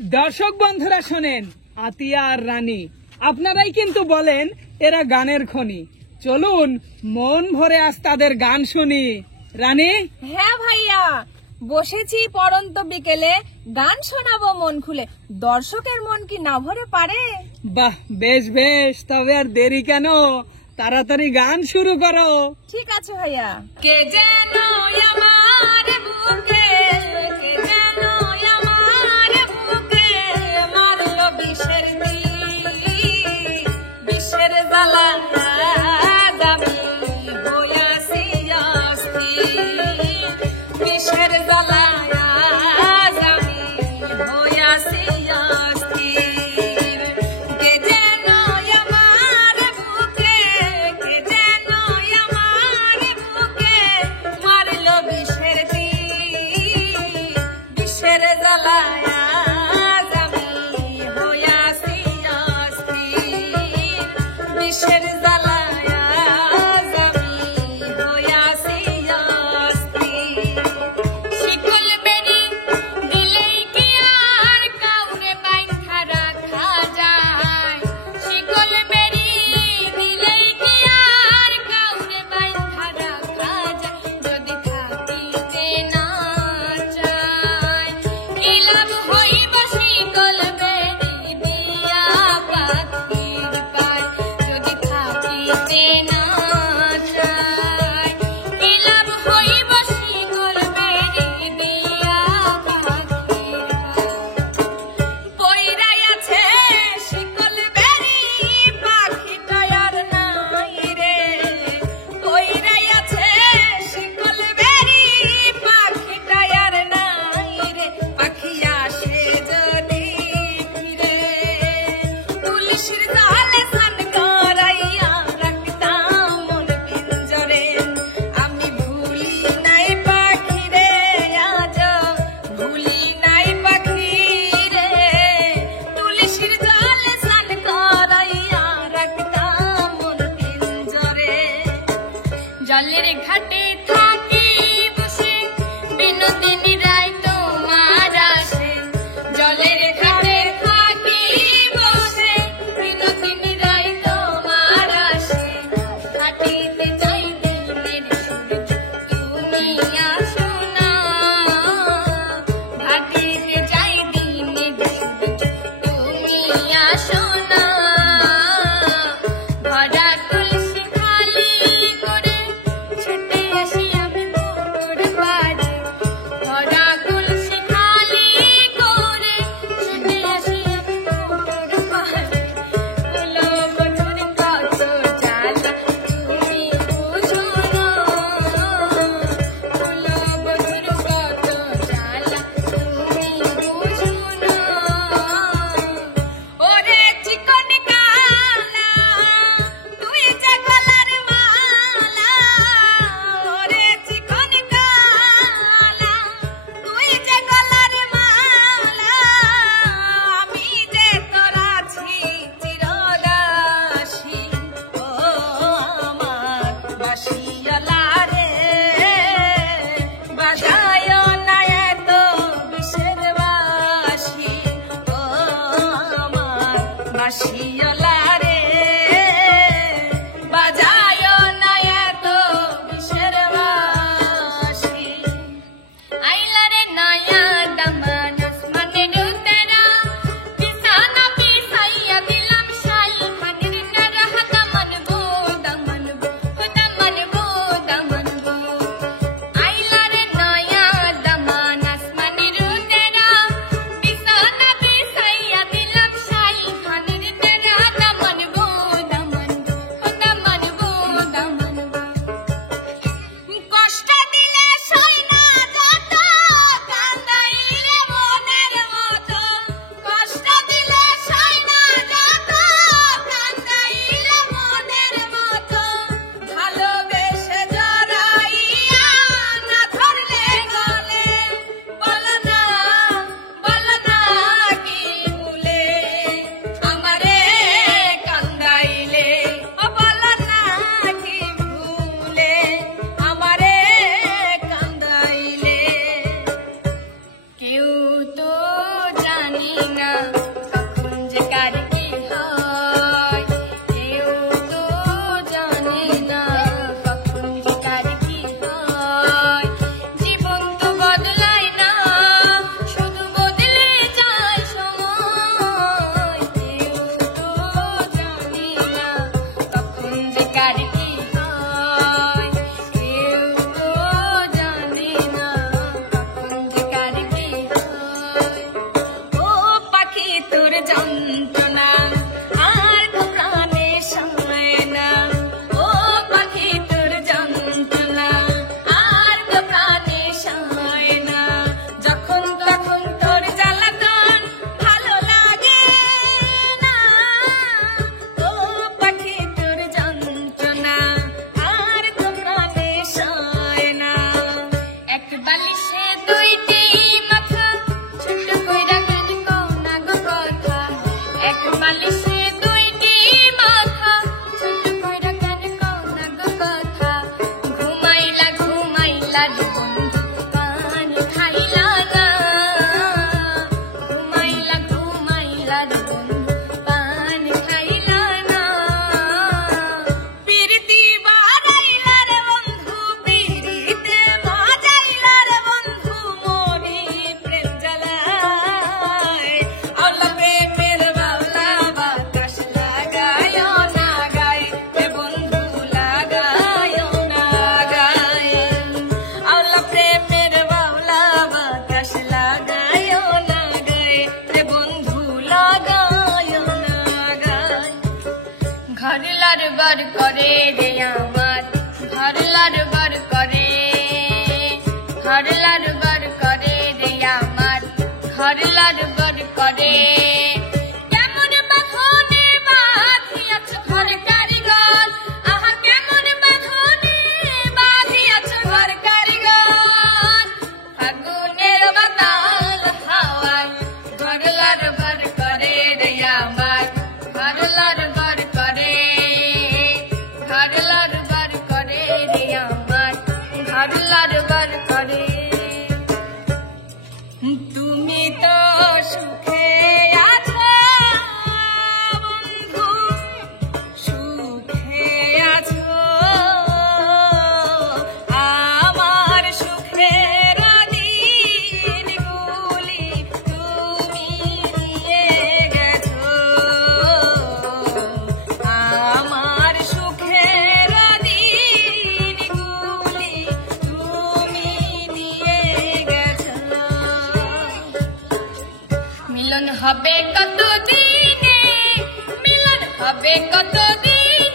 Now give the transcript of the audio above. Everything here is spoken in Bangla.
দর্শক বন্ধুরা শোনেন, আতিয়া আর রানী আপনারাই কিন্তু বলেন এরা গানের খনি। চলুন মন ভরে আজ তাদের গান শুনি। রানী? হ্যাঁ ভাইয়া, বসেছি পরন্ত বিকেলে, গান শোনাবো মন খুলে। দর্শকের মন কি না ভরে পারে? বাহ, বেশ বেশ, তবে আর দেরি কেন, তাড়াতাড়ি গান শুরু করো। ঠিক আছে ভাইয়া। কে যেন আমার বুকে, কে যেন আমার বুকে মারলো বিষের তীর, বিষের জ্বালা আমি হইয়াছি অস্থির, বিষের জ্বালা আমি হইয়াছি অস্থির। কে যেন আমার বুকে, কে যেন আমার বুকে মারলো বিষের তীর, বিষের জ্বালায় আমি হইয়াছি অস্থির, বিষের জ্বালায় আমি হইয়াছি অস্থির। শিকল বেরি দিলেই কি আর কাউরে বাইন্ধা রাখা যায়? শিকল বেরি দিলেই কি আর কাউরে বাইন্ধা রাখা যায়? যদি থাকিতে না চায় কি লাভ হইব শিকল বেরি দিয়া পাখির পায়? যদি থাকিতে না চায় কি লাভ হইব শিকল বেরি দিয়া পাখির পায়? পইরাই আছে শিকল বেরি পাখিটা আর নাই রে, পইরাই আছে শিকল বেরি পাখিটা আর নাই রে। পাখি আসে যদি ফিরে তুলসীর জালে স্নান করাইয়া রাখতাম মন পিঞ্জরে। আমি ভুলি নাই পাখি রে, আজ ভুলি নাই পাখি রে, তুলসীর জালে স্নান করাইয়া রাখতাম মন পিঞ্জরে। জলের ঘাটে থাকি বসে বিনোদিনী রায় তোমার আসে, জলের ঘাটে থাকি বসে বিনোদিনী রায় তোমার আসে। ঘাটিতে যাই দিনের সূর্য তুমি আসো না, ঘাটিতে যাই দিনের সূর্য তুমি আসো না। ভরা তুলসী থালি করে ছুটে আসি আমি পুকুর পাড়ে, ভরা তুলসী থালি করে ছুটে আসি আমি পুকুর পাড়ে। হলো বধুর কত জ্বালা তুমি বুঝো না, হলো বধুর কত জ্বালা তুমি বুঝো না। ওরে চিকন কালা তুই যে গলার মালা, ওরে চিকন কালা তুই যে গলার মালা, আমি যে তোর আছি চিরদাসী। ও আমার বাঁশিওয়ালা রে, বাজায় না এত বিষের বাঁশি। ও আমার বাঁশিওয়ালা রে, বাজায় না এত বিষের বাঁশি। আইলা রে নয়া দামান আসমানের উতেরা, বিছানা বিছাইয়া দিলাম শাই খানের নারা। দামান গো দামান গো, দামান গো দামান গো। আইলা রে নয়া দামান আসমানের উতেরা, বিছানা বিছাইয়া দিলাম শাই খানের নারা। না কখন যে কার কি হয়, কেউ তো জানে না কখন যে কার কি হয়। জীবন তো বদলায় না, শুধু বদলে যায় সময়, কেউ তো জানে না কখন যে কার কি হয়, কেউ তো জানে না কখন যে কার কি হয়। ও পাখি তোর যন্ত্রণা আর তো প্রাণে সয় না, ও পাখি তোর যন্ত্রণা আর তো প্রাণে সয় না। যখন তখন তোর জ্বালাতন ভালো লাগে না, ও পাখি তোর যন্ত্রণা আর তো প্রাণে সয় না। এক বালিশে দুইটি মাথা, ছোট কইরা কেন কও না গো কথা, এক বালিশে দুইটি মাথা, ছোট কইরা কেন কও না গো কথা। ঘুমাইলা ঘুমাইলা রে বন্ধু পান খাইলা না, ঘুমাইলা ঘুমাইলা রে বন্ধু পান খাইলা না। পিরিতি বাড়াইলা রে বন্ধু, পিরিতে বাজাইলা রে বন্ধু, মরি প্রেম জ্বালায়। আল্লাহ প্রেমের বাউলা বাতাস লাগায় না গায় রে বন্ধু, লাগায় না গায়। আল্লাহ প্রেমের বাউলা বাতাস লাগায় না গায় রে বন্ধু, লাগায় না গায়। ঘর লারবার করে রে আমার, ঘর লারবার করে, ঘর লারবার করে রে আমার, ঘর লারবার করে। কেমন বাঁধনে বাঁধিয়াছ ঘর কারিগর, আহা কেমন বাঁধনে বাঁধিয়াছ ঘর কারিগর। ফাগুনের বাতাল হাওয়ায় ঘর লারবার করে রে আমার, ঘর লারবার করে, ঘর লারবার করে রে আমার, ঘর লারবার করে। তুমি তো সুখে আছো বন্ধু, সুখে আছো, আমার সুখের দিনগুলি তুমি নিয়ে গেছো, আমার সুখের দিনগুলি তুমি নিয়ে গেছো। মিলন হবে কত দিনে, মিলন হবে কত দিনে,